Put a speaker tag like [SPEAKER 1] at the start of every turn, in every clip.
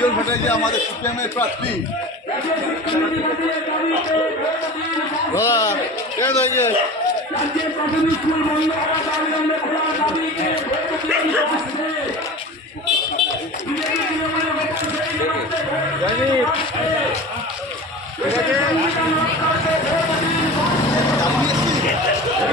[SPEAKER 1] সুজন
[SPEAKER 2] ভট্টাচার্য আমাদের সিপিএমের প্রার্থী। দাদা কে হয়ে
[SPEAKER 1] রাজ্যের প্রাথমিক স্কুল বন্ধ করা অবিলম্বে খোলার দাবিতে ভোট দিন বাঁচতে বিজেপি তৃণমূলের ভোট সেই বিরুদ্ধে ভোট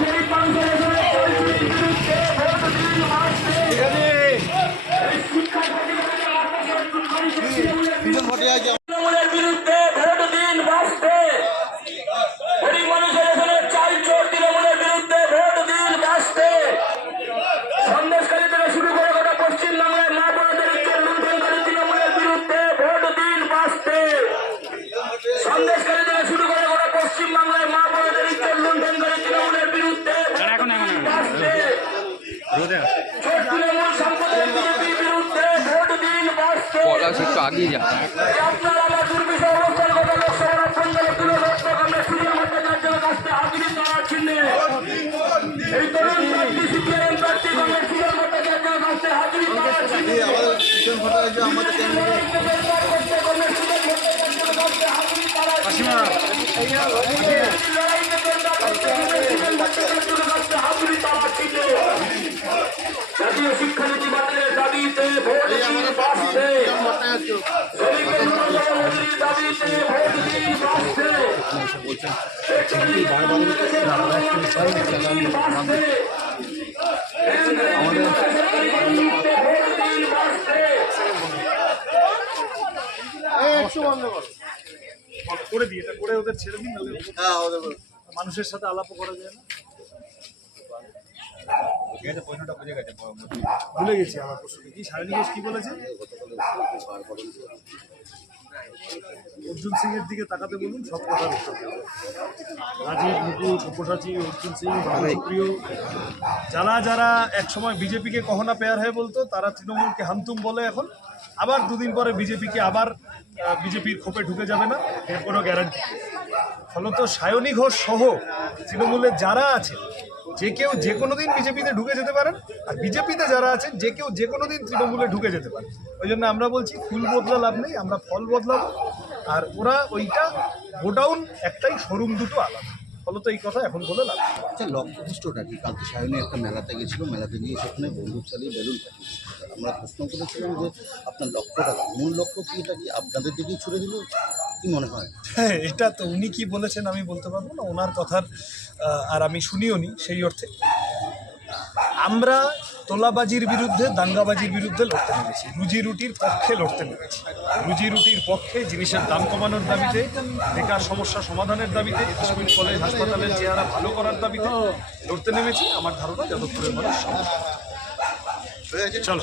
[SPEAKER 1] গরিব মানুষের এখানে পরিস্থিতির বিরুদ্ধে ভোট দিন বাঁচতে শিক্ষা
[SPEAKER 2] সুজন ভট্টাচার্য
[SPEAKER 1] তৃণমূলের বিরুদ্ধে ভোট দিন বাঁচতে গরিব মানুষের এখানে চাল চোর তৃণমূলের বিরুদ্ধে ভোট দিন বাঁচতে সন্দেশকারী থেকে শুরু করে গোটা পশ্চিমবাংলায় মা বোনদের লুণ্ঠনকারী তৃণমূলের বিরুদ্ধে ভোট দিন বাঁচতে সন্দেশকারী থেকে শুরু করে গোটা পশ্চিমবাংলায় মা বোনদের লুণ্ঠনকারী তৃণমূলের বিরুদ্ধে বাঁচতে বাঁচতে
[SPEAKER 3] পলাশ একটু আগিয়ে যা
[SPEAKER 1] আপনারা আমার দুর্বিষহ অবস্থান গত লোকসভার অভ্যন্তরে তুলে ধরতে কংগ্রেস সুজন ভট্টাচার্যের কাছ থেকে হাতুড়ি তারা চিহ্নে এই তরুণ প্রার্থী সিপিআইএম প্রার্থী কংগ্রেস সুজন ভট্টাচার্যের কাছ থেকে হাতুড়ি তারা চিহ্নে
[SPEAKER 2] আমাদের সুজন ভট্টাচার্য আমাদের ক্যান্ডিডেট
[SPEAKER 1] জোরদার করতে কংগ্রেস সুজন ভট্টাচার্যের কাছ থেকে হাতুড়ি তারা চিহ্নে লড়াইকে জোরদার করতে কংগ্রেস সুজন ভট্টাচার্যের কাছ থেকে হাতুড়ি তারা চিহ্নে জাতীয় শিক্ষানীতি বাতিলের দাবিতে ভোট দিন বাঁচতে
[SPEAKER 4] করে। দিই এটা করে ওদের ছেড়ে দিন
[SPEAKER 2] হ্যাঁ
[SPEAKER 4] মানুষের সাথে আলাপও করা যায় না। ভুলে গেছি আমার প্রশ্নটা। কি কি বলেছে? অর্জুন সিং এর দিকে তাকাতে বলুন সব কথার উত্তর রাজীব মুকুল সব্যসাচী অর্জুন সিং প্রিয় যারা যারা একসময় বিজেপিকে কখনা পেয়ার হয়ে বলতো তারা তৃণমূলকে হামতুম বলে এখন। আবার দুদিন পরে বিজেপিকে আবার বিজেপির খোপে ঢুকে যাবে না এর কোনো গ্যারান্টি ফলত সায়নী ঘোষ সহ তৃণমূলের যারা আছে যে কেউ যে কোনো দিন বিজেপিতে ঢুকে যেতে পারেন, আর বিজেপিতে যারা আছেন, যে কেউ যে কোনো দিন তৃণমূলে ঢুকে যেতে পারে ওই জন্য আমরা বলছি, ফুল বদলা লাভ নেই, আমরা ফল বদলাবো। আর ওরা ওইটা গোডাউন একটাই শোরুম দুটো আলাদা। ফলত এই কথা এখন বলে লাভ।
[SPEAKER 2] আচ্ছা লক্ষ্যদৃষ্টটা কি? কালকে সায়নে একটা মেলাতে গেছিল, মেলাতে গিয়ে সেখানে বন্দুক চালিয়ে বেলুন আমরা প্রশ্ন করেছিলাম যে আপনার লক্ষ্যটা, মূল লক্ষ্য কি? এটা কি আপনাদের দিকেই ছুড়ে দিল? কি মনে হয়?
[SPEAKER 4] হ্যাঁ এটা তো উনি কি বলেছেন আমি বলতে পারব না। ওনার কথার আহ, আর আমি শুনিও নি সেই অর্থে। আমরা তোলাবাজির বিরুদ্ধে দাঙ্গাবাজির বিরুদ্ধে লড়তে নেমেছি। রুজি রুটির পক্ষে লড়তে নেমেছি। রুজি রুটির পক্ষে জিনিসের দাম কমানোর দাবিতে বেকার সমস্যা সমাধানের দাবিতে স্কুল কলেজ হাসপাতালের চেহারা ভালো করার দাবিতে লড়তে নেমেছি। আমার ধারণা যাদবপুরের মানুষ চলো।